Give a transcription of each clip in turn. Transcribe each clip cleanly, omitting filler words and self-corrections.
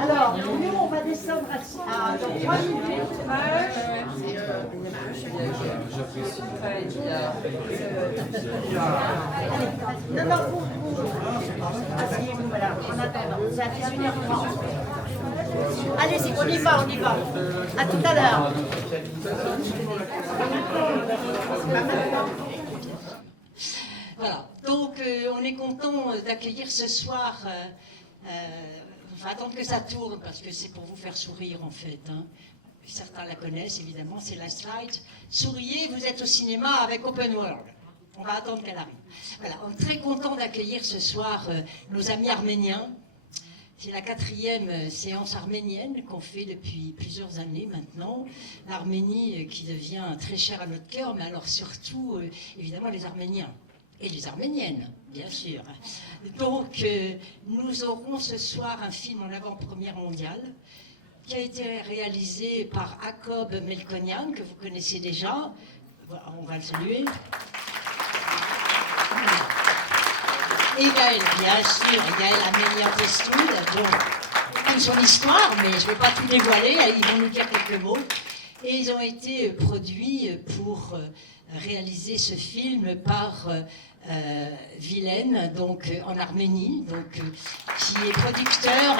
Alors, nous, on va descendre à donc 3 minutes. Non, non, vous asseyez-vous, madame, en attendant. C'est à 18h30. Allez-y, on y va, on y va. À tout à l'heure. Voilà, donc on est content d'accueillir ce soir, on va attendre que ça tourne parce que c'est pour vous faire sourire en fait. Hein. Certains la connaissent évidemment, c'est la slide. Souriez, vous êtes au cinéma avec Open World. On va attendre qu'elle arrive. Voilà, on est très content d'accueillir ce soir nos amis arméniens. C'est la 4e séance arménienne qu'on fait depuis plusieurs années maintenant. L'Arménie qui devient très chère à notre cœur, mais alors surtout, évidemment, les Arméniens. Et les Arméniennes, bien sûr. Donc, nous aurons ce soir un film en avant-première mondiale qui a été réalisé par Jacob Melkonian, que vous connaissez déjà. On va le saluer. Et Gaël, bien sûr, Gaël Amélia Testoul, donc comme son histoire, mais je ne vais pas tout dévoiler, ils vont nous dire quelques mots. Et ils ont été produits pour réaliser ce film par Vilaine, donc en Arménie, donc qui est producteur,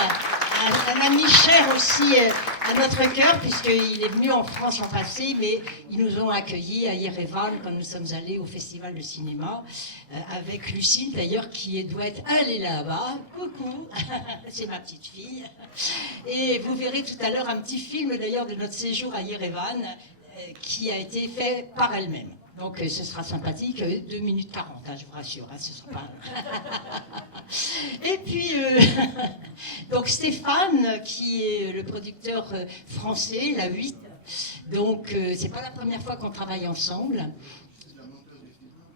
un ami cher aussi à notre cœur, puisqu'il est venu en France l'an passé, mais ils nous ont accueillis à Yerevan quand nous sommes allés au festival de cinéma, avec Lucille d'ailleurs, qui doit être allée là-bas. Coucou, c'est ma petite fille. Et vous verrez tout à l'heure un petit film d'ailleurs de notre séjour à Yerevan, qui a été fait par elle-même. Donc ce sera sympathique, 2 minutes 40, hein, je vous rassure, hein, ce sera pas... Et puis, donc Stéphane, qui est le producteur français, la 8, donc c'est pas la première fois qu'on travaille ensemble.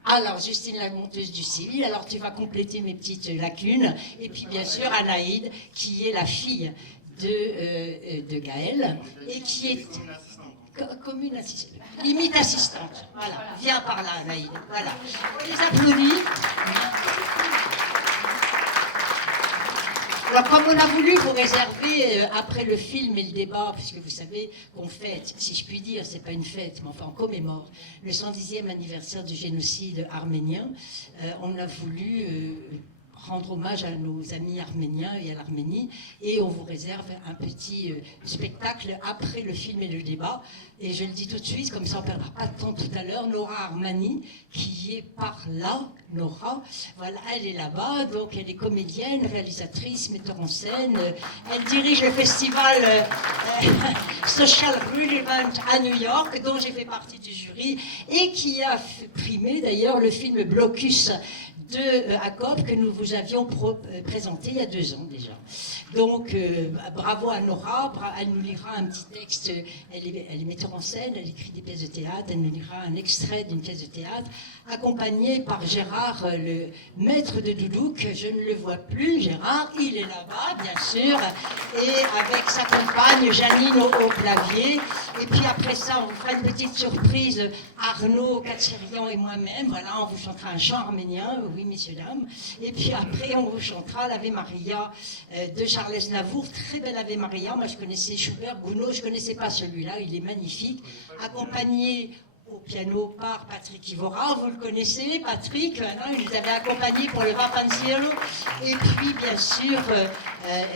Alors, Justine, la monteuse du civil, alors tu vas compléter mes petites lacunes. Et puis bien sûr, Anaïd, qui est la fille de Gaël, et qui est... Commune assistante, limite assistante, voilà, viens par là Naïd, voilà, on les applaudit. Alors comme on a voulu vous réserver après le film et le débat, puisque vous savez qu'on fête, si je puis dire, c'est pas une fête, mais enfin on commémore le 110e anniversaire du génocide arménien, on a voulu... rendre hommage à nos amis arméniens et à l'Arménie, et on vous réserve un petit spectacle après le film et le débat. Et je le dis tout de suite, comme ça on ne perdra pas de temps tout à l'heure, Nora Armani, qui est par là, Nora, voilà, elle est là-bas, donc elle est comédienne, réalisatrice, metteur en scène, elle dirige le festival Social Relevant à New York, dont j'ai fait partie du jury, et qui a primé d'ailleurs le film Blocus de Jacob que nous vous avions présenté il y a 2 ans déjà. Donc bravo à Nora, elle nous lira un petit texte, elle est metteur en scène, elle écrit des pièces de théâtre, elle nous lira un extrait d'une pièce de théâtre, accompagnée par Gérard, le maître de Doudouk, je ne le vois plus, Gérard, il est là-bas bien sûr, et avec sa compagne Janine au clavier, et puis après ça on vous fera une petite surprise, Arnaud, Katsirian et moi-même, voilà, on vous chantera un chant arménien, oui messieurs dames, et puis après on vous chantera l'Ave Maria de Charles Aznavour, très belle Ave Maria, moi je connaissais Schubert, Gounod, je connaissais pas celui-là, il est magnifique, accompagné au piano par Patrick Ivora, vous le connaissez, Patrick, il nous avait accompagnés pour le Rapunzel, et puis bien sûr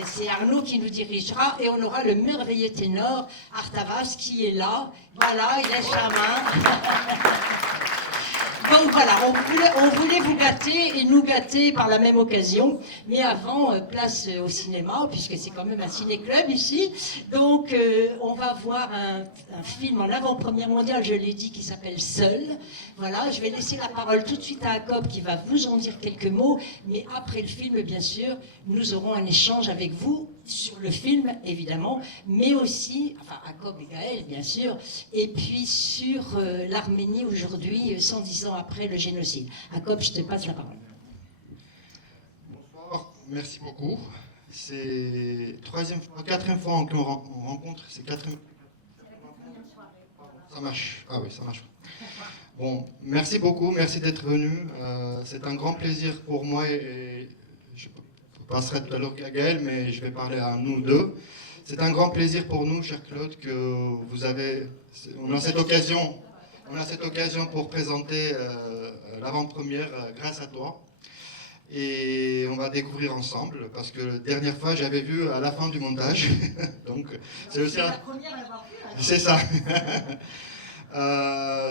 c'est Arnaud qui nous dirigera, et on aura le merveilleux ténor Artavas qui est là, voilà, il lèche la main. Donc voilà, on voulait vous gâter et nous gâter par la même occasion, mais avant, place au cinéma, puisque c'est quand même un ciné-club ici. Donc on va voir un film en avant-première mondiale, je l'ai dit, qui s'appelle Seul. Voilà, je vais laisser la parole tout de suite à Jacob qui va vous en dire quelques mots, mais après le film, bien sûr, nous aurons un échange avec vous sur le film, évidemment, mais aussi, enfin, Jacob et Gaël, bien sûr, et puis sur l'Arménie aujourd'hui, 110 ans après le génocide. Jacob, je te passe la parole. Bonsoir, merci beaucoup. C'est 4e fois qu'on rencontre, c'est 4e... Ça marche. Ah oui, ça marche. Bon, merci beaucoup, merci d'être venu. C'est un grand plaisir pour moi et je passerai tout à l'heure à Gaël, mais je vais parler à nous deux. C'est un grand plaisir pour nous, cher Claude, que vous avez. On a cette occasion pour présenter l'avant-première grâce à toi. Et on va découvrir ensemble, parce que la dernière fois, j'avais vu à la fin du montage. Donc, c'est aussi la première à l'avoir vu. C'est ça.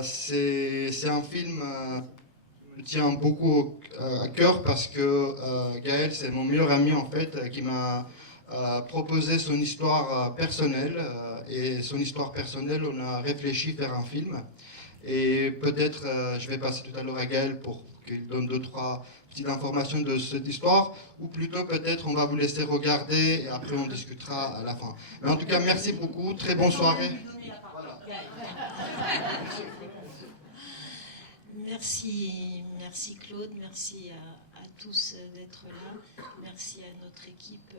C'est un film qui me tient beaucoup à cœur parce que Gaël, c'est mon meilleur ami en fait, qui m'a proposé son histoire personnelle. Et son histoire personnelle, on a réfléchi faire un film. Et peut-être, je vais passer tout à l'heure à Gaël pour qu'il donne 2-3 petites informations de cette histoire, ou plutôt peut-être on va vous laisser regarder et après on discutera à la fin. Mais en tout cas, merci beaucoup, très bonne soirée. Merci Claude, merci à tous d'être là, merci à notre équipe.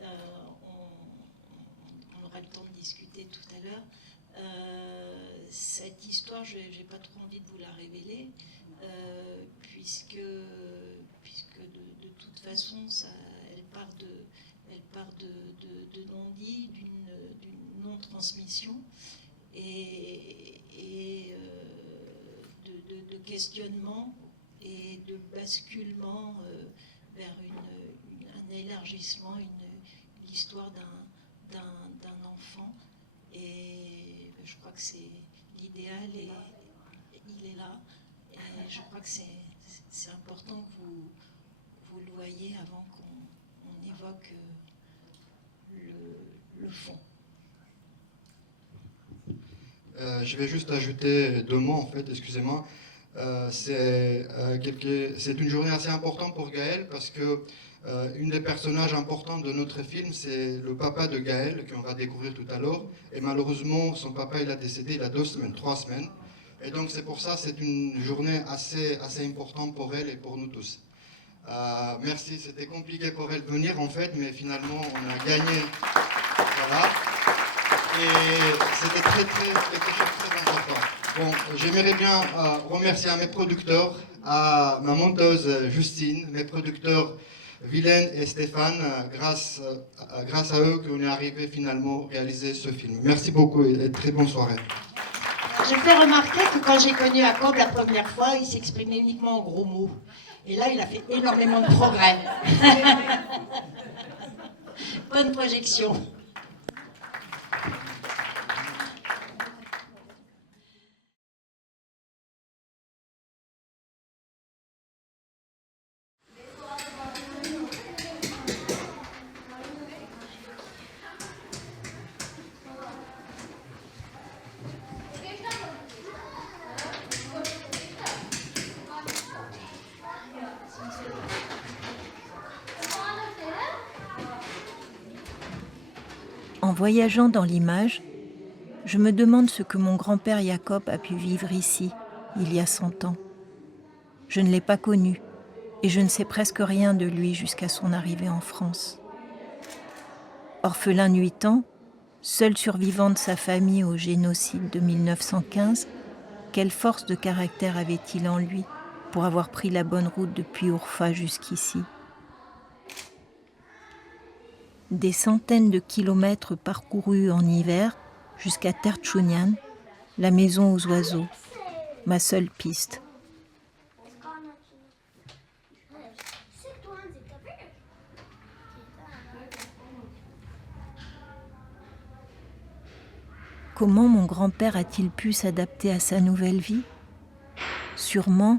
On aura le temps de discuter tout à l'heure. Cette histoire, je n'ai pas trop envie de vous la révéler, puisque de toute façon, elle part de non-dit, d'une non-transmission et de questionnement et de basculement vers un élargissement, l'histoire d'un enfant. Et je crois que c'est l'idéal et il est là. Et je crois que c'est important que vous le voyez avant qu'on évoque le fond. Je vais juste ajouter 2 mots en fait, excusez-moi. C'est une journée assez importante pour Gaël parce que une des personnages importants de notre film, c'est le papa de Gaël, qu'on va découvrir tout à l'heure. Et malheureusement, son papa, il a décédé il y a 2 semaines, 3 semaines. Et donc c'est pour ça, c'est une journée assez importante pour elle et pour nous tous. Merci, c'était compliqué pour elle de venir en fait, mais finalement, on a gagné. Voilà. Et c'était quelque chose de très important. Bon, j'aimerais bien remercier à mes producteurs, à ma monteuse Justine, mes producteurs Vilaine et Stéphane, grâce à eux qu'on est arrivé finalement à réaliser ce film. Merci beaucoup et très bonne soirée. Je fais remarquer que quand j'ai connu Jacob la première fois, il s'exprimait uniquement en gros mots. Et là, il a fait énormément de progrès. Bonne projection. En voyageant dans l'image, je me demande ce que mon grand-père Jacob a pu vivre ici, il y a 100 ans. Je ne l'ai pas connu et je ne sais presque rien de lui jusqu'à son arrivée en France. Orphelin de 8 ans, seul survivant de sa famille au génocide de 1915, quelle force de caractère avait-il en lui pour avoir pris la bonne route depuis Urfa jusqu'ici ? Des centaines de kilomètres parcourus en hiver jusqu'à Tertchounian, la maison aux oiseaux, ma seule piste. Comment mon grand-père a-t-il pu s'adapter à sa nouvelle vie ? Sûrement,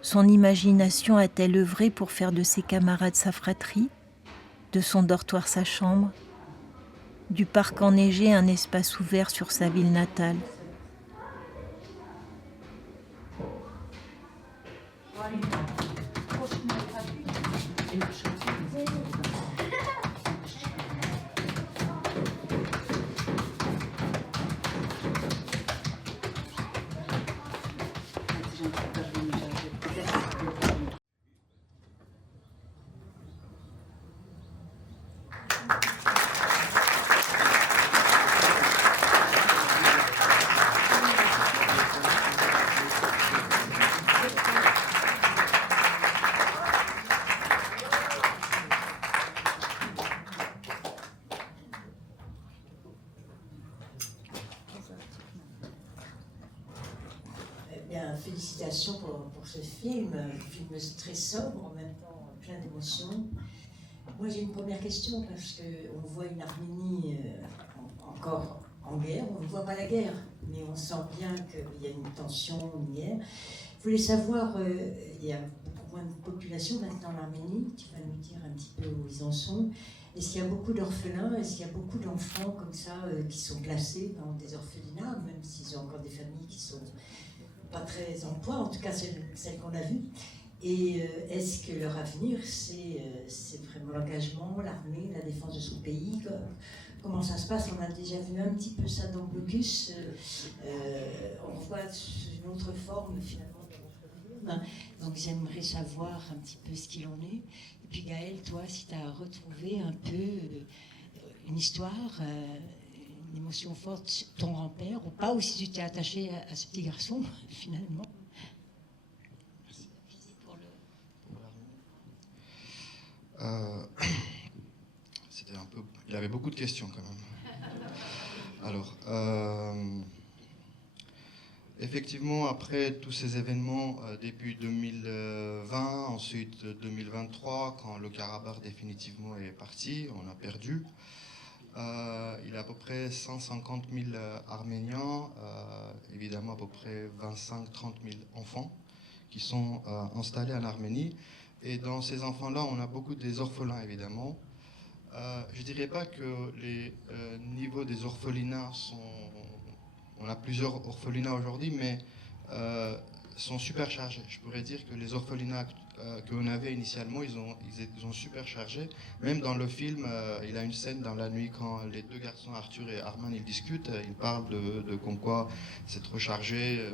son imagination a-t-elle œuvré pour faire de ses camarades sa fratrie, de son dortoir sa chambre, du parc enneigé un espace ouvert sur sa ville natale. Bien, félicitations pour ce film, un film très sobre, en même temps plein d'émotions. Moi j'ai une première question parce qu'on voit une Arménie encore en guerre, on ne voit pas la guerre, mais on sent bien qu'il y a une tension, une guerre. Je voulais savoir, il y a beaucoup moins de population maintenant en Arménie, tu vas nous dire un petit peu où ils en sont. Est-ce qu'il y a beaucoup d'orphelins? Est-ce qu'il y a beaucoup d'enfants comme ça qui sont placés dans des orphelinats, même s'ils ont encore des familles qui sont pas très en point, en tout cas celles qu'on a vues? Et est-ce que leur avenir, c'est vraiment l'engagement, l'armée, la défense de son pays? Comment ça se passe? On a déjà vu un petit peu ça dans Blocus. On voit une autre forme finalement de l'orphelinat. Donc j'aimerais savoir un petit peu ce qu'il en est. Et puis Gaëlle, toi, si tu as retrouvé un peu une histoire, une émotion forte, ton grand-père, ou pas, ou si tu t'es attaché à ce petit garçon, finalement. C'était un peu... Il avait beaucoup de questions quand même. Alors, effectivement, après tous ces événements, début 2020, ensuite 2023, quand le Karabakh définitivement est parti, on a perdu. Il y a à peu près 150 000 Arméniens, évidemment à peu près 25-30 000 enfants qui sont installés en Arménie. Et dans ces enfants-là, on a beaucoup des orphelins, évidemment. Je ne dirais pas que les niveaux des orphelinats sont... On a plusieurs orphelinats aujourd'hui, mais sont super chargés. Je pourrais dire que les orphelinats qu'on avait initialement, ils ont super chargé. Même dans le film, il y a une scène dans la nuit quand les deux garçons, Arthur et Arman, ils discutent. Ils parlent de comme quoi c'est trop chargé.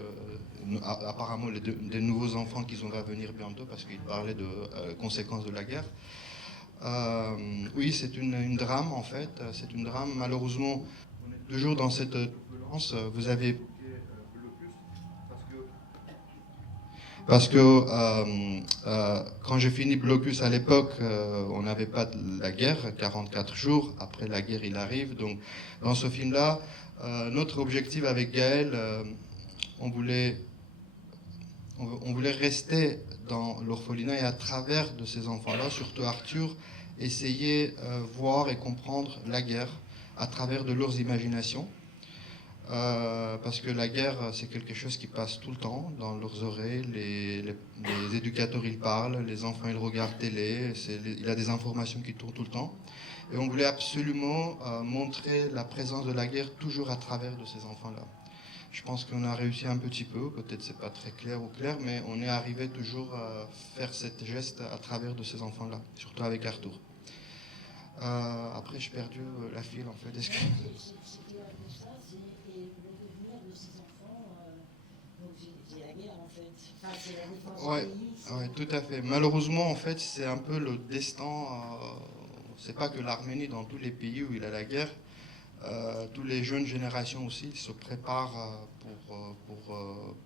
Apparemment, des nouveaux enfants qui vont venir bientôt parce qu'ils parlaient de conséquences de la guerre. Oui, c'est une drame en fait. C'est une drame. Malheureusement, on est toujours dans cette turbulence. Vous avez évoqué Blocus parce que quand j'ai fini Blocus à l'époque, on n'avait pas de la guerre. 44 jours après la guerre, il arrive. Donc, dans ce film-là, notre objectif avec Gaëlle, on voulait rester dans l'orphelinat et à travers de ces enfants-là, surtout Arthur, essayer voir et comprendre la guerre à travers de leurs imaginations. Parce que la guerre, c'est quelque chose qui passe tout le temps dans leurs oreilles. Les éducateurs, ils parlent, les enfants, ils regardent télé. Il y a des informations qui tournent tout le temps. Et on voulait absolument montrer la présence de la guerre toujours à travers de ces enfants-là. Je pense qu'on a réussi un petit peu, peut-être c'est pas très clair ou clair, mais on est arrivé toujours à faire cet geste à travers de ces enfants-là, surtout avec Arthur. Après, j'ai perdu la file en fait. Est-ce que... Ouais, tout à fait. Malheureusement, en fait, c'est un peu le destin. C'est pas que l'Arménie, dans tous les pays où il y a la guerre, toutes les jeunes générations aussi se préparent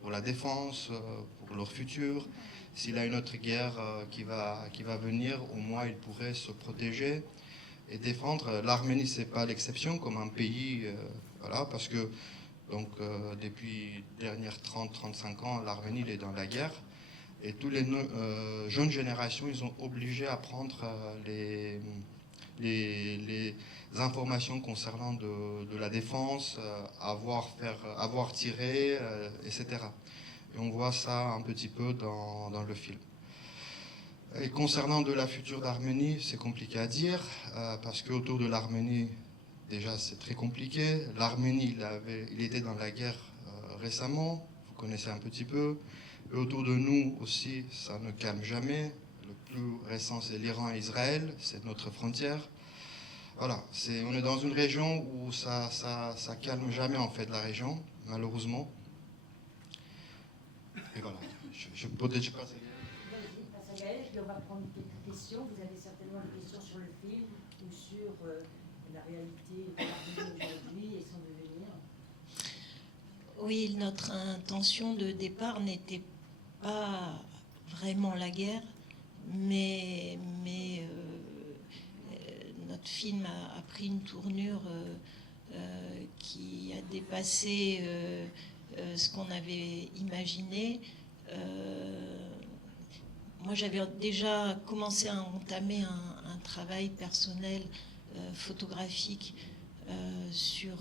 pour la défense, pour leur futur. S'il y a une autre guerre qui va venir, au moins ils pourraient se protéger et défendre. L'Arménie, c'est pas l'exception comme un pays, voilà, parce que donc depuis les dernières 30-35 ans, l'Arménie est dans la guerre. Et tous les jeunes générations, ils sont obligés à prendre les informations concernant de la défense, avoir tiré, etc. Et on voit ça un petit peu dans le film. Et concernant de la future d'Arménie, c'est compliqué à dire, parce qu'autour de l'Arménie, déjà c'est très compliqué. L'Arménie, il était dans la guerre récemment, vous connaissez un petit peu. Et autour de nous aussi, ça ne calme jamais. Le plus récent, c'est l'Iran et Israël, c'est notre frontière. Voilà, on est dans une région où ça calme jamais en fait la région, malheureusement. Et voilà, je peut-être je passe. Vas-y, passe à Gaëlle, puis on va prendre quelques questions. Vous avez certainement des questions sur le film ou sur la réalité de l'Arménie aujourd'hui et son devenir. Oui, notre intention de départ n'était pas vraiment la guerre, mais notre film a pris une tournure qui a dépassé ce qu'on avait imaginé. Moi, j'avais déjà commencé à entamer un travail personnel photographique sur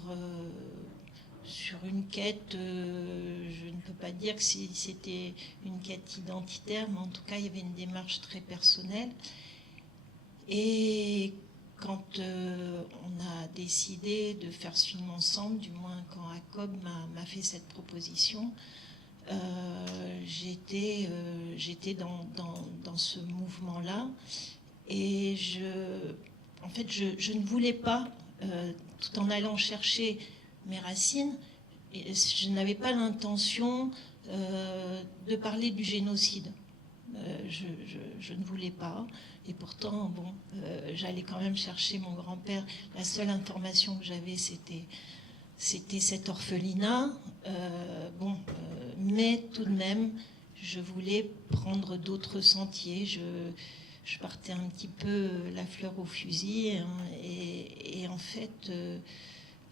une quête. Je ne peux pas dire que c'était une quête identitaire, mais en tout cas, il y avait une démarche très personnelle. Et quand on a décidé de faire ce film ensemble, du moins quand Jacob m'a fait cette proposition, j'étais dans ce mouvement-là. Et en fait, je ne voulais pas, tout en allant chercher mes racines, et je n'avais pas l'intention de parler du génocide. Je ne voulais pas. Et pourtant, bon, j'allais quand même chercher mon grand-père. La seule information que j'avais, c'était cet orphelinat. Mais tout de même, je voulais prendre d'autres sentiers. Je partais un petit peu la fleur au fusil. Hein, et en fait,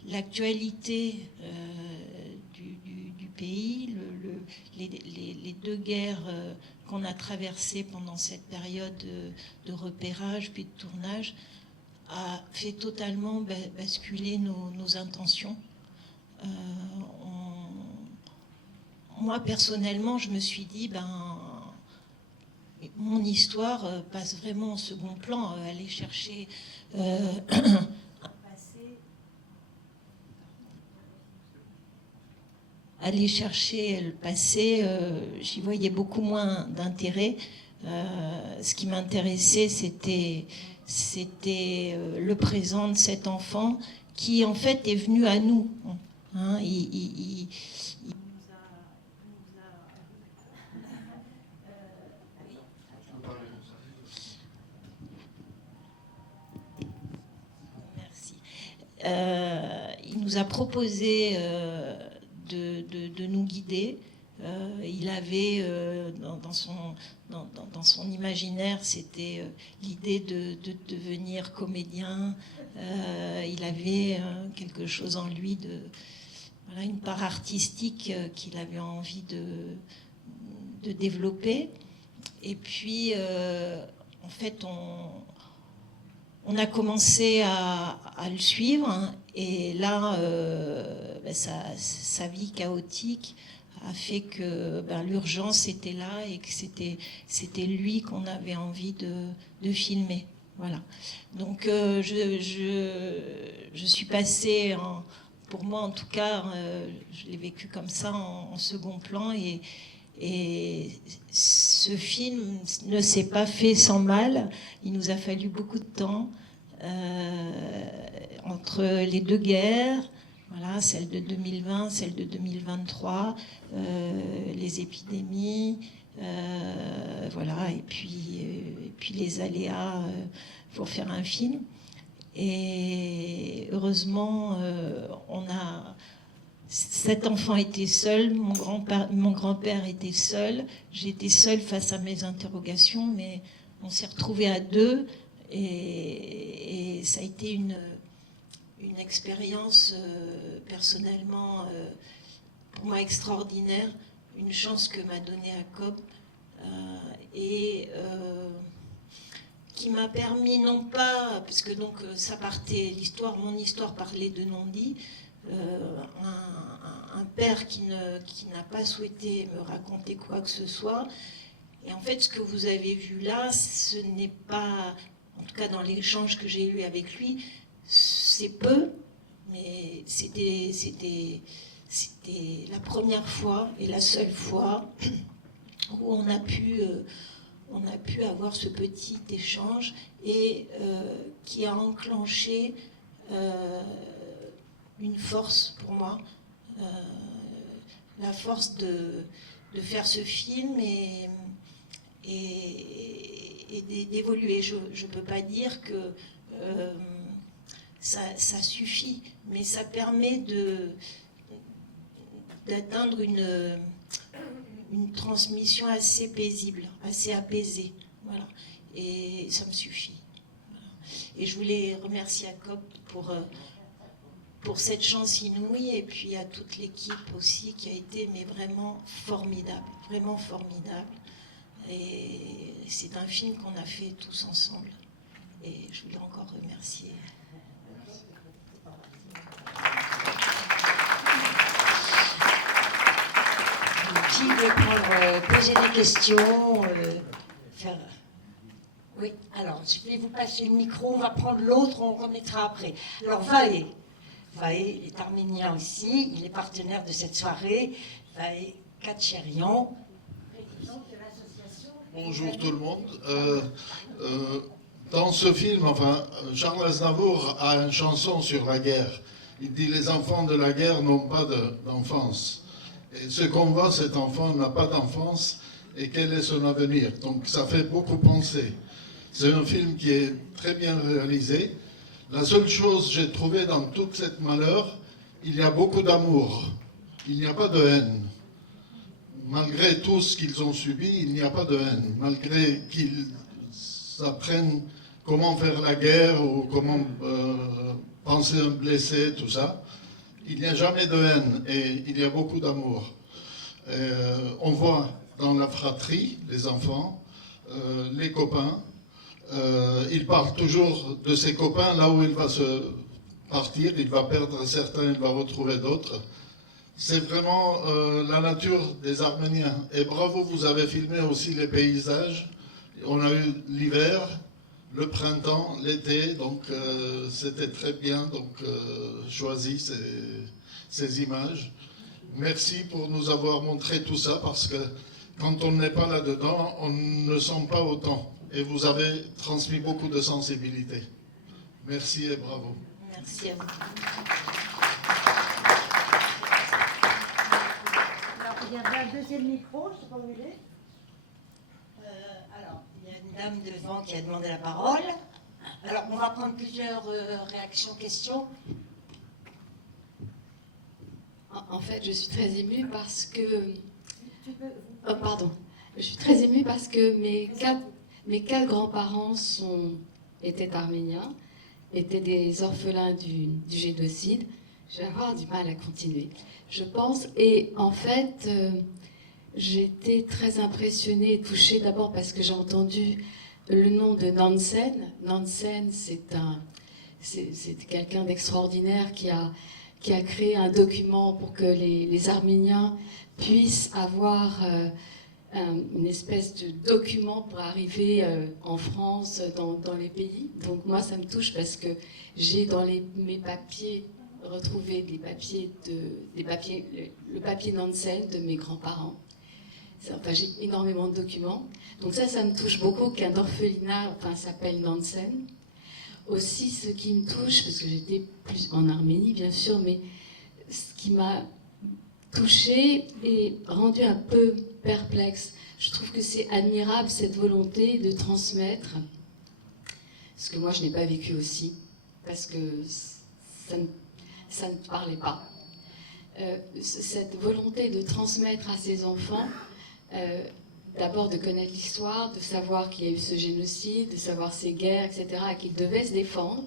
l'actualité du pays, les deux guerres qu'on a traversées pendant cette période de repérage puis de tournage a fait totalement basculer nos intentions. Moi, personnellement, je me suis dit, mon histoire passe vraiment en second plan. Aller chercher le passé, j'y voyais beaucoup moins d'intérêt. Ce qui m'intéressait, c'était le présent de cet enfant qui, en fait, est venu à nous. Hein, il nous a proposé de nous guider. Il avait dans son imaginaire, c'était l'idée de devenir comédien. Il avait quelque chose en lui, une part artistique qu'il avait envie de développer. Et puis, en fait, on a commencé à le suivre, hein, et là, sa vie chaotique a fait que l'urgence était là et que c'était lui qu'on avait envie de filmer. Voilà. Donc je suis passée, pour moi en tout cas, je l'ai vécu comme ça en second plan, et ce film ne s'est pas fait sans mal. Il nous a fallu beaucoup de temps entre les deux guerres, voilà, celle de 2020, celle de 2023, les épidémies, voilà, et puis les aléas pour faire un film. Et heureusement, cet enfant était seul, mon grand-père était seul, j'étais seule face à mes interrogations, mais on s'est retrouvés à deux, et ça a été une expérience personnellement pour moi extraordinaire, une chance que m'a donnée Jacob, et qui m'a permis, non pas, parce que donc ça partait, mon histoire parlait de non-dit, un père qui n'a pas souhaité me raconter quoi que ce soit. Et en fait, ce que vous avez vu là, ce n'est pas, en tout cas dans l'échange que j'ai eu avec lui, c'est peu, mais c'était la première fois et la seule fois où on a pu avoir ce petit échange, et qui a enclenché une force pour moi, la force de faire ce film et d'évoluer. Je ne peux pas dire que ça suffit, mais ça permet d'atteindre une transmission assez paisible, assez apaisée. Voilà. Et ça me suffit. Voilà. Et je voulais remercier Jacob pour pour cette chance inouïe, et puis à toute l'équipe aussi qui a été mais vraiment formidable, vraiment formidable. Et c'est un film qu'on a fait tous ensemble. Et je voulais encore remercier. Qui veut poser des questions faire... Oui, alors je vais vous passer le micro, on va prendre l'autre, on remettra après. Alors Vaé est arménien aussi, il est partenaire de cette soirée. Vaé Kacherian. Bonjour tout le monde. Dans ce film, Charles Aznavour a une chanson sur la guerre. Il dit « Les enfants de la guerre n'ont pas d'enfance ». Et ce qu'on voit, cet enfant n'a pas d'enfance, et quel est son avenir? Donc ça fait beaucoup penser. C'est un film qui est très bien réalisé. La seule chose que j'ai trouvée dans toute cette malheur, il y a beaucoup d'amour. Il n'y a pas de haine. Malgré tout ce qu'ils ont subi, il n'y a pas de haine. Malgré qu'ils apprennent comment faire la guerre ou comment penser un blessé, tout ça, il n'y a jamais de haine et il y a beaucoup d'amour. On voit dans la fratrie, les enfants, les copains, il parle toujours de ses copains, là où il va se partir, il va perdre certains, il va retrouver d'autres. C'est vraiment la nature des Arméniens. Et bravo, vous avez filmé aussi les paysages. On a eu l'hiver, le printemps, l'été, donc c'était très bien choisi ces images. Merci pour nous avoir montré tout ça, parce que quand on n'est pas là-dedans, on ne sent pas autant. Et vous avez transmis beaucoup de sensibilité. Merci et bravo. Merci à vous. Alors, il y avait un deuxième micro, je ne sais pas où il est. Alors, il y a une dame devant qui a demandé la parole. Alors, on va prendre plusieurs réactions, questions. En fait, je suis très émue parce que... pardon. Je suis très émue parce que mes quatre grands-parents étaient arméniens, étaient des orphelins du génocide. Je vais avoir du mal à continuer, je pense. Et en fait, j'étais très impressionnée et touchée d'abord parce que j'ai entendu le nom de Nansen. Nansen, c'est quelqu'un d'extraordinaire qui a créé un document pour que les Arméniens puissent avoir une espèce de document pour arriver en France, dans les pays. Donc moi, ça me touche parce que j'ai dans mes papiers retrouvé le papier Nansen de mes grands-parents. Enfin, j'ai énormément de documents. Donc ça me touche beaucoup qu'un orphelinat s'appelle Nansen. Aussi, ce qui me touche, parce que j'étais plus en Arménie, bien sûr, mais ce qui m'a touchée et rendu un peu perplexe, je trouve que c'est admirable cette volonté de transmettre, ce que moi je n'ai pas vécu aussi, parce que ça ne parlait pas. Cette volonté de transmettre à ses enfants, d'abord de connaître l'histoire, de savoir qu'il y a eu ce génocide, de savoir ces guerres, etc., et qu'ils devaient se défendre.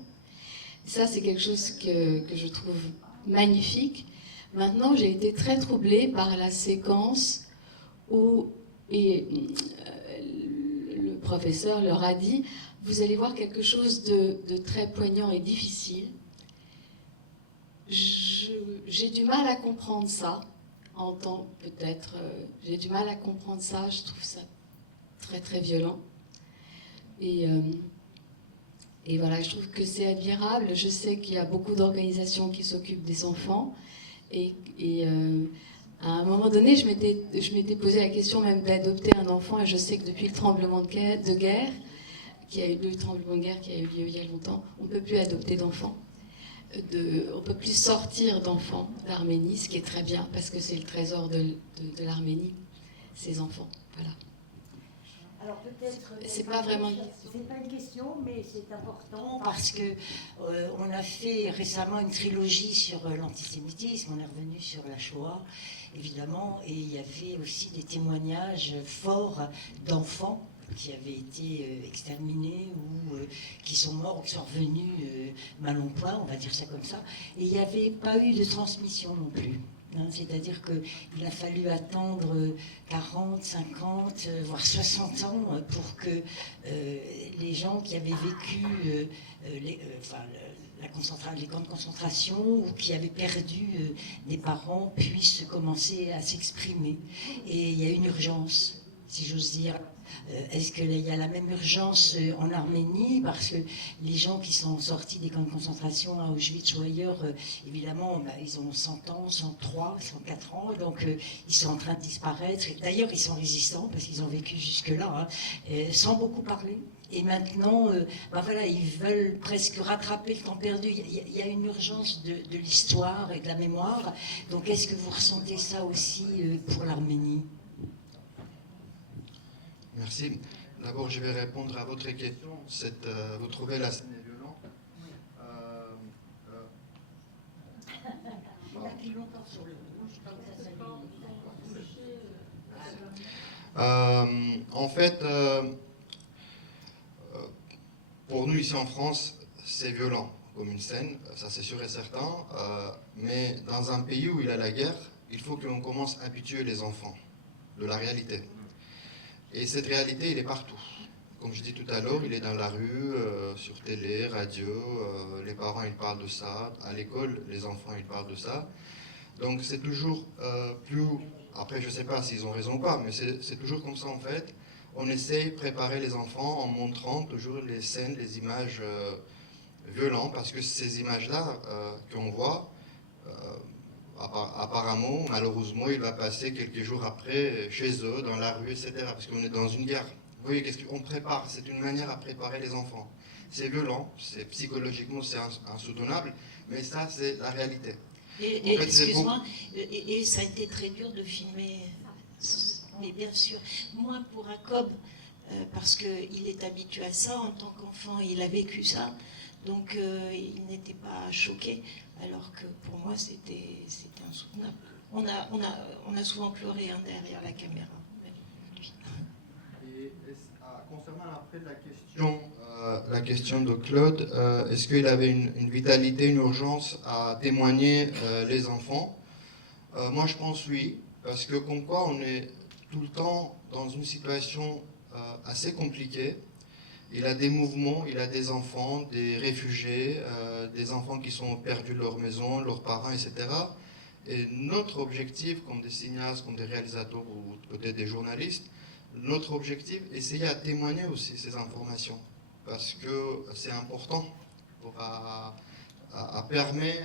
Ça, c'est quelque chose que je trouve magnifique. Maintenant, j'ai été très troublée par la séquence où le professeur leur a dit « Vous allez voir quelque chose de très poignant et difficile ». J'ai du mal à comprendre ça. Peut-être, j'ai du mal à comprendre ça, je trouve ça très très violent. Et voilà, je trouve que c'est admirable. Je sais qu'il y a beaucoup d'organisations qui s'occupent des enfants. Et à un moment donné, je m'étais posé la question même d'adopter un enfant. Et je sais que depuis le tremblement de guerre, qui a eu lieu il y a longtemps, on ne peut plus adopter d'enfants. On ne peut plus sortir d'enfants d'Arménie, ce qui est très bien, parce que c'est le trésor de l'Arménie, ces enfants. Voilà. Alors peut-être... C'est pas vraiment... C'est pas une question, mais c'est important. Parce que on a fait récemment une trilogie sur l'antisémitisme, on est revenu sur la Shoah, évidemment, et il y avait aussi des témoignages forts d'enfants qui avaient été exterminés ou qui sont morts ou qui sont revenus mal en point, on va dire ça comme ça. Et il n'y avait pas eu de transmission non plus. Hein, c'est-à-dire qu'il a fallu attendre 40, 50, voire 60 ans pour que les gens qui avaient vécu les camps de concentration ou qui avaient perdu des parents puissent commencer à s'exprimer. Et il y a une urgence, si j'ose dire. Est-ce qu'il y a la même urgence en Arménie? Parce que les gens qui sont sortis des camps de concentration à Auschwitz ou ailleurs, évidemment, ils ont 100 ans, 103, 104 ans, donc ils sont en train de disparaître. D'ailleurs, ils sont résistants parce qu'ils ont vécu jusque-là, sans beaucoup parler. Et maintenant, voilà, ils veulent presque rattraper le temps perdu. Il y a une urgence de l'histoire et de la mémoire. Donc, est-ce que vous ressentez ça aussi pour l'Arménie? Merci. D'abord, je vais répondre à votre question. Vous trouvez la scène violente? Il a pris longtemps sur le rouge, comme ça En fait, pour nous ici en France, c'est violent comme une scène, ça c'est sûr et certain. Mais dans un pays où il y a la guerre, il faut que l'on commence à habituer les enfants de la réalité. Et cette réalité, il est partout. Comme je dis tout à l'heure, il est dans la rue, sur télé, radio, les parents ils parlent de ça, à l'école, les enfants ils parlent de ça. Donc c'est toujours plus... Après, je ne sais pas s'ils ont raison ou pas, mais c'est toujours comme ça en fait. On essaye de préparer les enfants en montrant toujours les scènes, les images violentes, parce que ces images-là qu'on voit, apparemment, malheureusement, il va passer quelques jours après chez eux, dans la rue, etc. Parce qu'on est dans une guerre. Vous voyez, qu'est-ce qu'on prépare? C'est une manière à préparer les enfants. C'est violent, psychologiquement c'est insoutenable, mais ça c'est la réalité. Et excuse-moi, et ça a été très dur de filmer, mais bien sûr, moi pour Jacob, parce qu'il est habitué à ça en tant qu'enfant, il a vécu ça, donc il n'était pas choqué, alors que pour moi c'était insoutenable. On a souvent pleuré derrière la caméra. Et concernant après la question de Claude, est-ce qu'il avait une vitalité, une urgence à témoigner les enfants? Moi je pense oui, parce que comme quoi on est tout le temps dans une situation assez compliquée. Il a des mouvements, il a des enfants, des réfugiés, des enfants qui sont perdus de leur maison, leurs parents, etc. Et notre objectif, comme des cinéastes, comme des réalisateurs ou peut-être des journalistes, notre objectif, essayer à témoigner aussi ces informations, parce que c'est important pour permettre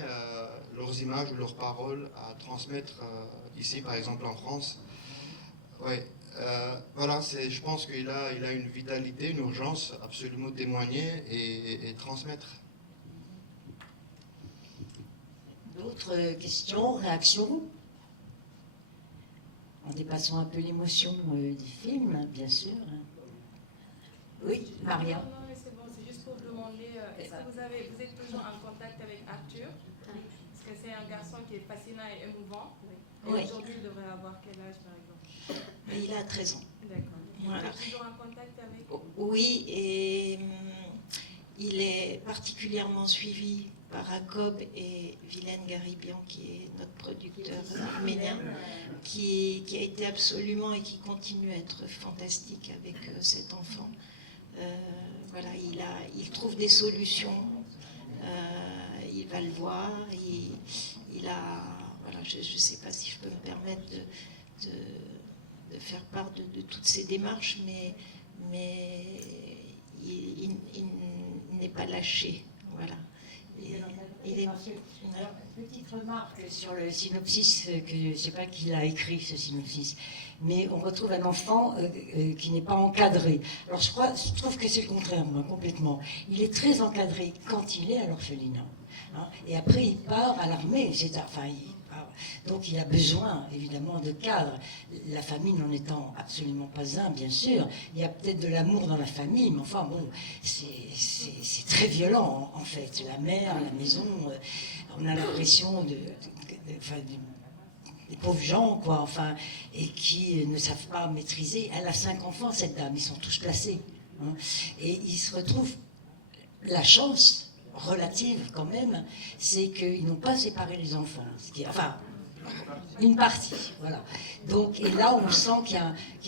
leurs images ou leurs paroles à transmettre ici, par exemple en France. Ouais. Voilà, je pense qu'il a une vitalité, une urgence absolument témoigner et transmettre. D'autres questions, réactions? En dépassant un peu l'émotion du film, bien sûr. Oui, Maria. Non, mais c'est bon, c'est juste pour demander, est-ce que vous êtes toujours en contact avec Arthur? Parce que c'est un garçon qui est fascinant et émouvant. Et Oui. aujourd'hui, il devrait avoir quel âge, par exemple? Mais il a 13 ans. D'accord. Voilà. Vous êtes toujours en contact avec? Oui, et il est particulièrement suivi par Jacob et Vilaine Garibian, qui est notre producteur arménien, qui a été absolument et qui continue à être fantastique avec cet enfant. Voilà, il trouve des solutions, il va le voir, voilà, je ne sais pas si je peux me permettre de faire part de toutes ces démarches, mais il n'est pas lâché. Voilà. Petite remarque sur le synopsis, que je ne sais pas qui l'a écrit ce synopsis, mais on retrouve un enfant qui n'est pas encadré. Alors je trouve que c'est le contraire, moi, complètement. Il est très encadré quand il est à l'orphelinat. Hein, et après il part à l'armée, donc il a besoin évidemment de cadre. La famille n'en étant absolument pas un, bien sûr. Il y a peut-être de l'amour dans la famille, mais enfin bon, c'est très violent en fait. La mère, la maison, on a l'impression pauvres gens, quoi, enfin, et qui ne savent pas maîtriser. Elle a 5 enfants, cette dame, ils sont tous placés. Hein, et ils se retrouvent, la chance relative quand même, c'est qu'ils n'ont pas séparé les enfants. Enfin, une partie, voilà. Donc, et là, on sent qu'il y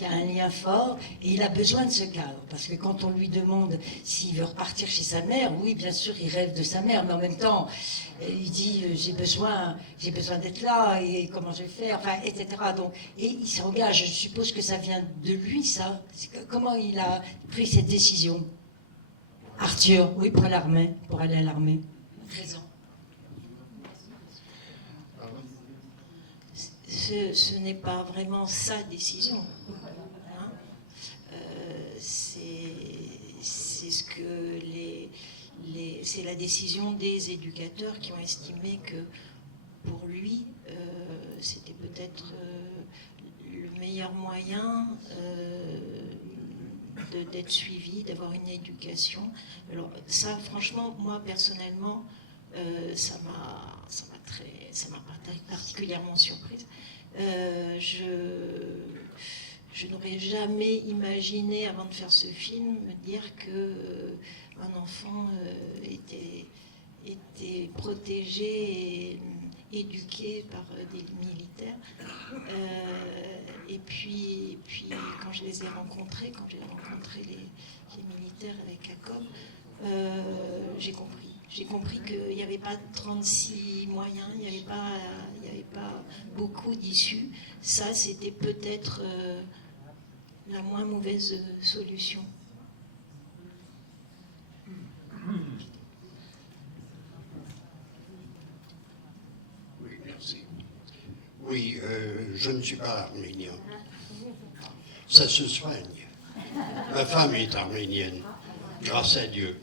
a un lien fort, et il a besoin de ce cadre, parce que quand on lui demande s'il veut repartir chez sa mère, oui, bien sûr, il rêve de sa mère, mais en même temps, il dit j'ai besoin d'être là, et comment je vais faire, enfin, etc. Donc, et il s'engage. Je suppose que ça vient de lui, ça. Comment il a pris cette décision? Arthur, oui, pour l'armée, pour aller à l'armée. Raison. Ce n'est pas vraiment sa décision. Hein. C'est ce que c'est la décision des éducateurs qui ont estimé que pour lui, c'était peut-être le meilleur moyen d'être suivi, d'avoir une éducation. Alors ça, franchement, moi personnellement, ça m'a particulièrement surprise. Je n'aurais jamais imaginé, avant de faire ce film, me dire que un enfant était protégé et éduqué par des militaires. Et puis, quand je les ai rencontrés, quand j'ai rencontré les militaires avec ACOM, j'ai compris. J'ai compris qu'il n'y avait pas 36 moyens, il n'y avait pas beaucoup d'issues. Ça, c'était peut-être la moins mauvaise solution. Oui, merci. Oui, je ne suis pas arménien. Ça se soigne. Ma femme est arménienne, grâce à Dieu.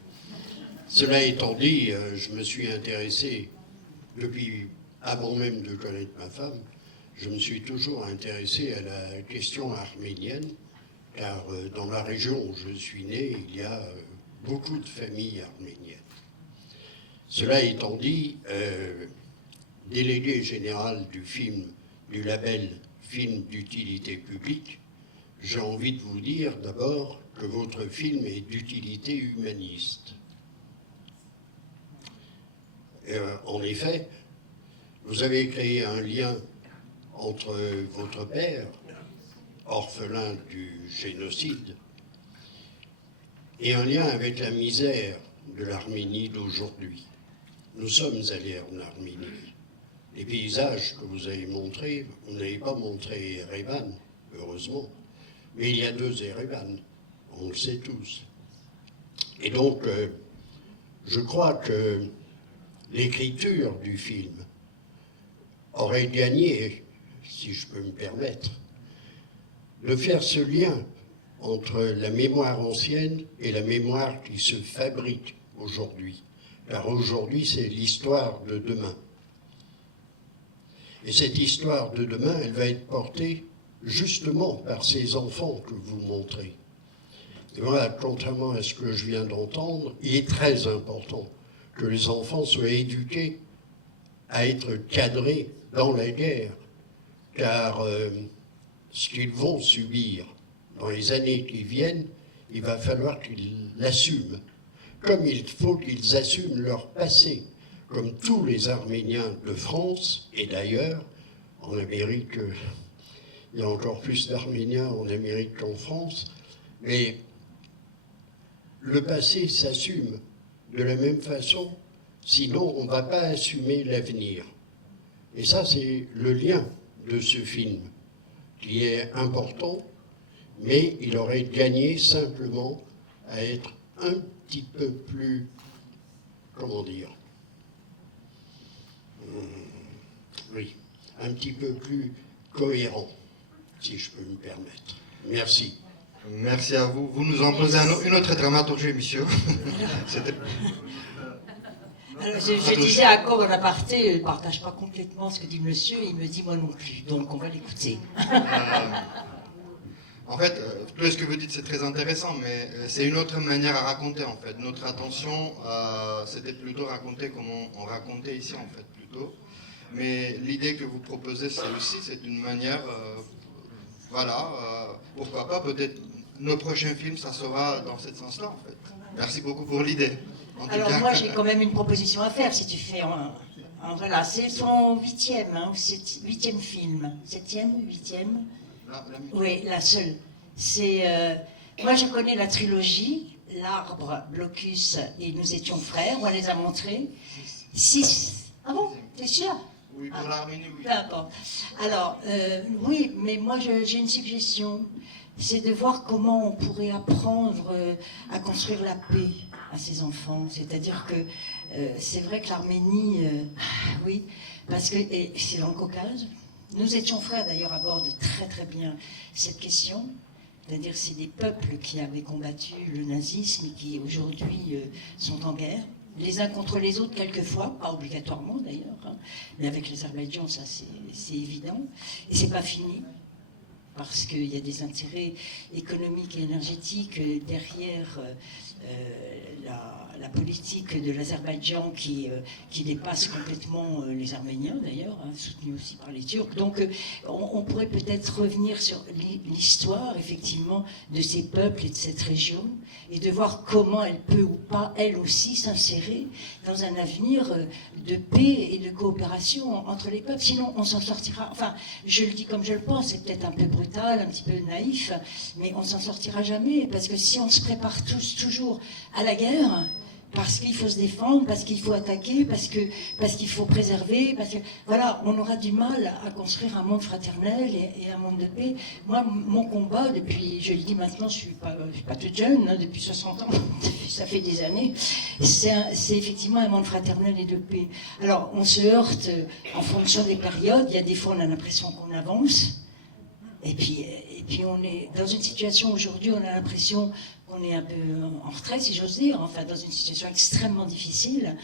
Cela étant dit, je me suis intéressé, depuis avant même de connaître ma femme, je me suis toujours intéressé à la question arménienne, car dans la région où je suis né, il y a beaucoup de familles arméniennes. Cela étant dit, délégué général du label film d'utilité publique, j'ai envie de vous dire d'abord que votre film est d'utilité humaniste. En effet, vous avez créé un lien entre votre père, orphelin du génocide, et un lien avec la misère de l'Arménie d'aujourd'hui. Nous sommes allés en Arménie. Les paysages que vous avez montrés, vous n'avez pas montré Erevan, heureusement, mais il y a 2 Erevan, on le sait tous. Et donc, je crois que l'écriture du film aurait gagné, si je peux me permettre, de faire ce lien entre la mémoire ancienne et la mémoire qui se fabrique aujourd'hui. Car aujourd'hui, c'est l'histoire de demain. Et cette histoire de demain, elle va être portée justement par ces enfants que vous montrez. Et voilà, contrairement à ce que je viens d'entendre, il est très important que les enfants soient éduqués à être cadrés dans la guerre, car ce qu'ils vont subir dans les années qui viennent, il va falloir qu'ils l'assument, comme il faut qu'ils assument leur passé, comme tous les Arméniens de France, et d'ailleurs, en Amérique, il y a encore plus d'Arméniens en Amérique qu'en France, mais le passé s'assume de la même façon, sinon on ne va pas assumer l'avenir. Et ça, c'est le lien de ce film, qui est important, mais il aurait gagné simplement à être un petit peu plus, comment dire, oui, un petit peu plus cohérent, si je peux me permettre. Merci. Merci à vous. Vous nous en posez une autre dramaturgie, monsieur. Alors, je disais à Cor en aparté, il ne partage pas complètement ce que dit monsieur, il me dit moi non plus, donc on va l'écouter. En fait, tout ce que vous dites, c'est très intéressant, mais c'est une autre manière à raconter, en fait. Notre attention, c'était plutôt raconter comme on racontait ici, en fait, plutôt. Mais l'idée que vous proposez, c'est une manière, pourquoi pas, peut-être nos prochains films, ça sera dans ce sens-là, en fait. Merci beaucoup pour l'idée. Alors moi, j'ai quand même une proposition à faire, si tu fais voilà, c'est son 8e, hein, 8e film. 7e, 8e. Oui, la seule. Moi, je connais la trilogie, L'Arbre, Blocus et Nous étions frères, on les a montrés. 6. Ah bon, t'es sûr? Oui, pour l'Arménie, oui. Peu importe. Alors, oui, mais moi, j'ai une suggestion. C'est de voir comment on pourrait apprendre à construire la paix à ses enfants. C'est-à-dire que c'est vrai que l'Arménie, oui, parce que c'est dans le Caucase. Nous étions frères d'ailleurs abordent très très bien cette question. C'est-à-dire c'est des peuples qui avaient combattu le nazisme et qui aujourd'hui sont en guerre. Les uns contre les autres quelquefois, pas obligatoirement d'ailleurs, hein, mais avec l'Azerbaïdjan ça c'est évident. Et c'est pas fini. Parce qu'il y a des intérêts économiques et énergétiques derrière la politique de l'Azerbaïdjan qui dépasse complètement les Arméniens d'ailleurs, hein, soutenus aussi par les Turcs. Donc on pourrait peut-être revenir sur l'histoire effectivement de ces peuples et de cette région et de voir comment elle peut ou pas, elle aussi, s'insérer dans un avenir de paix et de coopération entre les peuples. Sinon on s'en sortira, enfin je le dis comme je le pense, c'est peut-être un peu brutal, un petit peu naïf, mais on s'en sortira jamais, parce que si on se prépare toujours à la guerre, parce qu'il faut se défendre, parce qu'il faut attaquer, parce qu'il faut préserver, parce que voilà, on aura du mal à construire un monde fraternel et un monde de paix. Moi, mon combat, depuis, je le dis maintenant, je suis pas toute jeune, hein, depuis 60 ans, ça fait des années, c'est effectivement un monde fraternel et de paix. Alors, on se heurte en fonction des périodes, il y a des fois on a l'impression qu'on avance, et puis on est dans une situation aujourd'hui, on a l'impression qu'on est un peu en retrait, si j'ose dire, enfin dans une situation extrêmement difficile.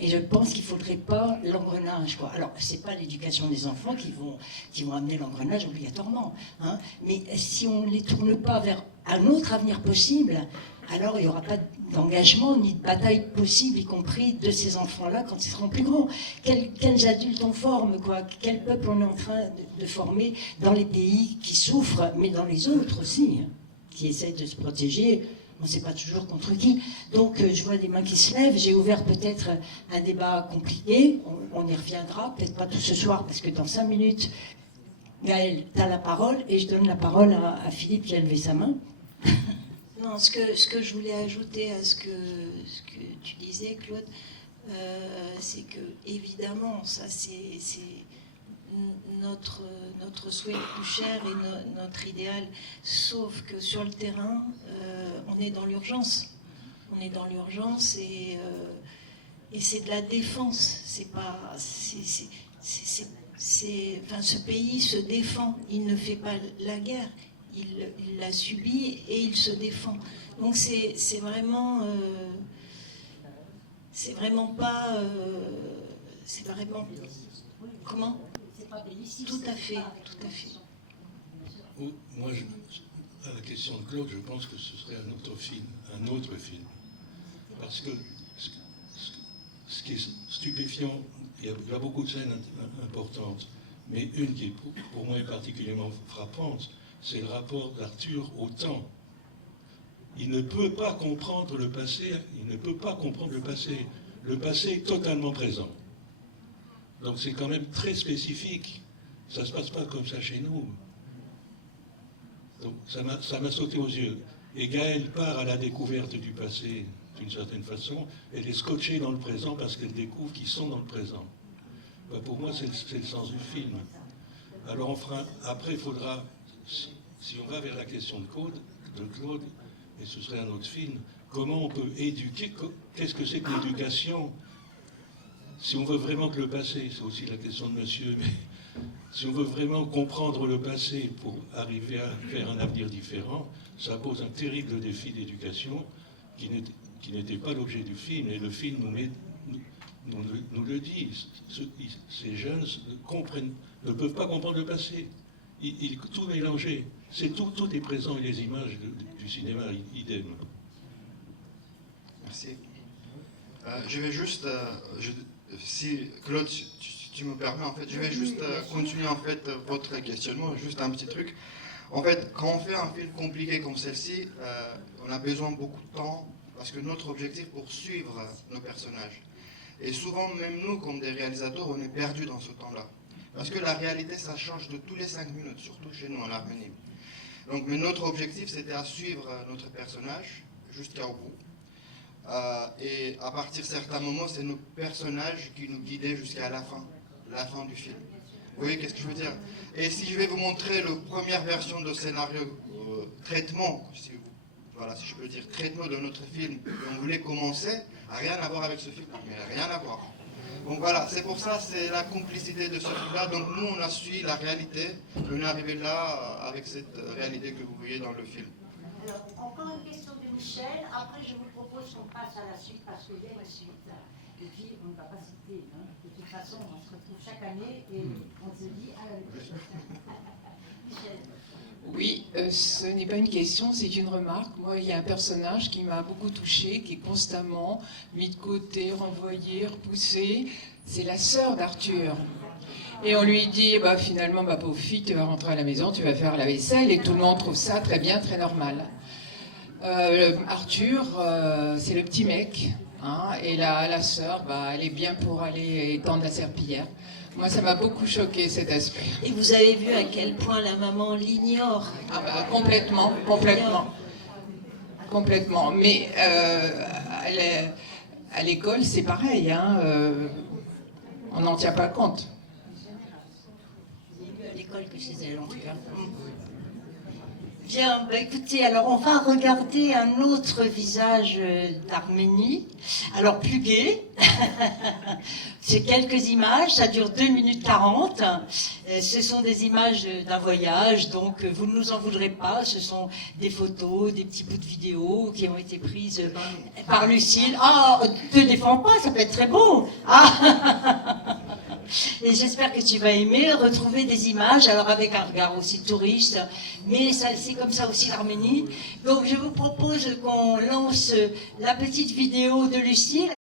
Et je pense qu'il ne faudrait pas l'engrenage, quoi. Alors, c'est pas l'éducation des enfants qui vont amener l'engrenage obligatoirement, hein, mais si on ne les tourne pas vers un autre avenir possible, alors il n'y aura pas d'engagement ni de bataille possible, y compris de ces enfants-là quand ils seront plus grands. Quels adultes on forme, quoi? Quel peuple on est en train de former dans les pays qui souffrent, mais dans les autres aussi, hein, qui essaient de se protéger. On ne sait pas toujours contre qui. Donc je vois des mains qui se lèvent. J'ai ouvert peut-être un débat compliqué. On y reviendra, peut-être pas tout ce soir, parce que dans 5 minutes, Gaël, tu as la parole, et je donne la parole à Philippe qui a levé sa main. Non, ce que je voulais ajouter à ce que tu disais, Claude, c'est que évidemment, ça c'est notre souhait le plus cher et notre idéal, sauf que sur le terrain, on est dans l'urgence. On est dans l'urgence et c'est de la défense. C'est pas, enfin, ce pays se défend. Il ne fait pas la guerre. Il l'a subi et il se défend. Donc c'est vraiment pas, c'est vraiment, comment? Tout à fait, tout à fait. Moi, à la question de Claude, je pense que ce serait un autre film. Parce que ce qui est stupéfiant, il y a beaucoup de scènes importantes, mais une qui, pour moi, est particulièrement frappante, c'est le rapport d'Arthur au temps. Il ne peut pas comprendre le passé, Le passé est totalement présent. Donc c'est quand même très spécifique. Ça ne se passe pas comme ça chez nous. Donc ça m'a sauté aux yeux. Et Gaëlle part à la découverte du passé, d'une certaine façon. Elle est scotchée dans le présent parce qu'elle découvre qu'ils sont dans le présent. Ben, pour moi, c'est le sens du film. Alors après, il faudra, si on va vers la question de Claude, et ce serait un autre film, comment on peut éduquer, qu'est-ce que c'est que l'éducation? Si on veut vraiment que le passé, c'est aussi la question de monsieur, mais si on veut vraiment comprendre le passé pour arriver à faire un avenir différent, ça pose un terrible défi d'éducation qui n'était pas l'objet du film, et le film nous le dit. Ces jeunes ne peuvent pas comprendre le passé. Ils tout mélangé. Tout est présent, et les images du cinéma, idem. Merci. Je vais juste... si Claude, tu me permets, en fait, je vais juste continuer en fait votre questionnement, juste un petit truc. En fait, quand on fait un film compliqué comme celle-ci, on a besoin de beaucoup de temps parce que notre objectif pour suivre nos personnages. Et souvent, même nous, comme des réalisateurs, on est perdus dans ce temps-là. Parce que la réalité, ça change de tous les 5 minutes, surtout chez nous en Arménie. Donc, mais notre objectif, c'était à suivre notre personnage jusqu'au bout. Et à partir de certains moments, c'est nos personnages qui nous guidaient jusqu'à la fin du film. Vous voyez qu'est-ce que je veux dire? Et si je vais vous montrer la première version de scénario, traitement, si je peux dire, traitement de notre film, et on voulait commencer, rien à voir avec ce film, mais rien à voir. Donc voilà, c'est pour ça, c'est la complicité de ce film-là. Donc nous, on a suivi la réalité, on est arrivé là avec cette réalité que vous voyez dans le film. Alors, encore une question de Michel. Après, je vous propose qu'on passe à la suite parce qu'il y a une suite. Et puis, on ne va pas citer. Hein. De toute façon, on se retrouve chaque année et on se dit à la prochaine. Michel. Oui, ce n'est pas une question, c'est une remarque. Moi, il y a un personnage qui m'a beaucoup touchée, qui est constamment mis de côté, renvoyé, repoussé. C'est la sœur d'Arthur. Et on lui dit, finalement, ma pauvre fille, tu vas rentrer à la maison, tu vas faire la vaisselle, et tout le monde trouve ça très bien, très normal. Arthur, c'est le petit mec, hein, et la sœur, elle est bien pour aller étendre la serpillière. Moi, ça m'a beaucoup choqué, cet aspect. Et vous avez vu à quel point la maman l'ignore? Complètement. Complètement. Mais à l'école, c'est pareil, hein, on n'en tient pas compte. À l'école que chez elle, en tout cas. Bien, écoutez, alors on va regarder un autre visage d'Arménie, alors plus gai. C'est quelques images, ça dure 2 minutes 40. Ce sont des images d'un voyage, donc vous ne nous en voudrez pas. Ce sont des photos, des petits bouts de vidéos qui ont été prises par Lucille. Ah, ne te défends pas, ça peut être très beau. Ah. Et j'espère que tu vas aimer retrouver des images, alors avec un regard aussi touriste, mais c'est comme ça aussi l'Arménie. Donc je vous propose qu'on lance la petite vidéo de Lucille.